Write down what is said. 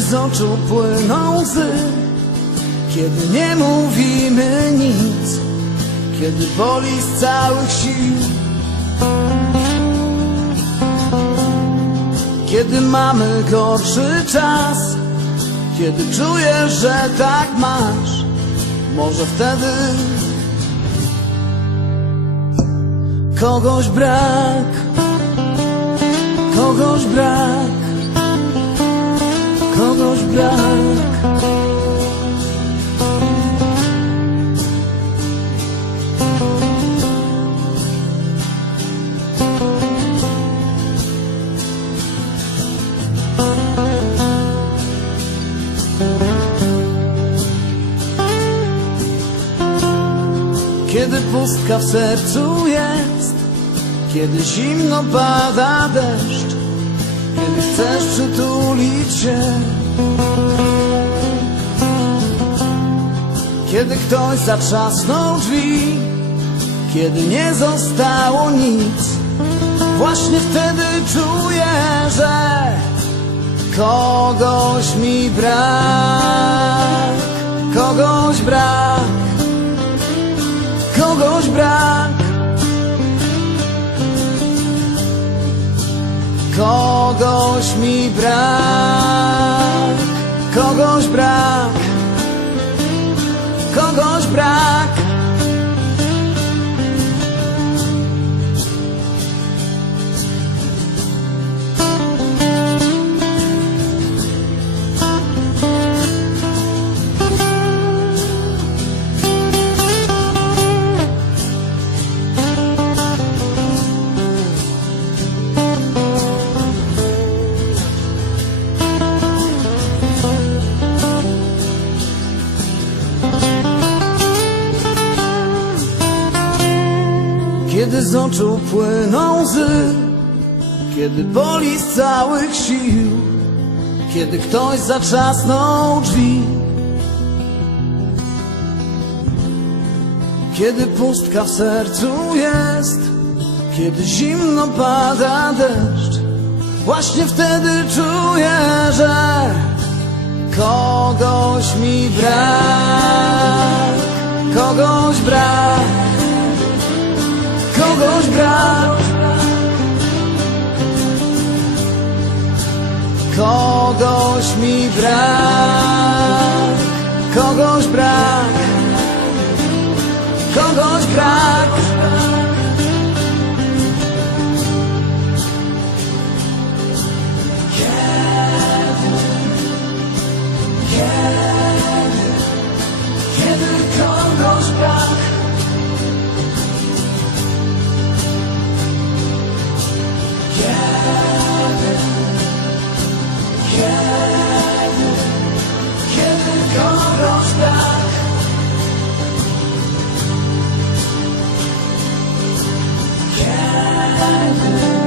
z oczu płyną łzy Kiedy nie mówimy nic Kiedy boli z całych sił. Kiedy mamy gorszy czas Kiedy czujesz, że tak masz Może wtedy Kogoś brak Kogoś brak Kiedy pustka w sercu jest Kiedy zimno pada deszcz Kiedy chcesz przytulić się. Kiedy ktoś zatrzasnął drzwi Kiedy nie zostało nic Właśnie wtedy czuję, że Kogoś mi brak Kogoś mi brak Kogoś brak Kiedy z oczu płyną łzy Kiedy boli z całych sił Kiedy ktoś zatrzasnął drzwi Kiedy pustka w sercu jest Kiedy zimno pada deszcz Właśnie wtedy czuję, że Kogoś mi brak Kogoś mi brak, kogoś brak, kogoś brak. Yeah.